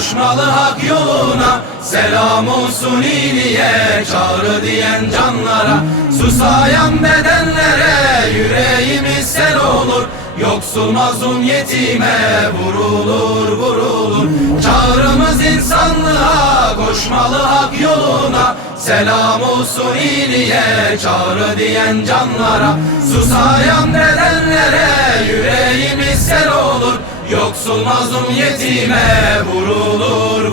Koşmalı hak yoluna Selam olsun iyiliğe çağrı diyen canlara. Susayan bedenlere yüreğimiz sel olur Yoksul mazlum yetime vurulur vurulur. Çağrımız insanlığa koşmalı hak yoluna Selam olsun iyiliğe çağrı diyen canlara. Susayan bedenlere yüreğimiz sel olur Yoksul mazlum yetime vurulur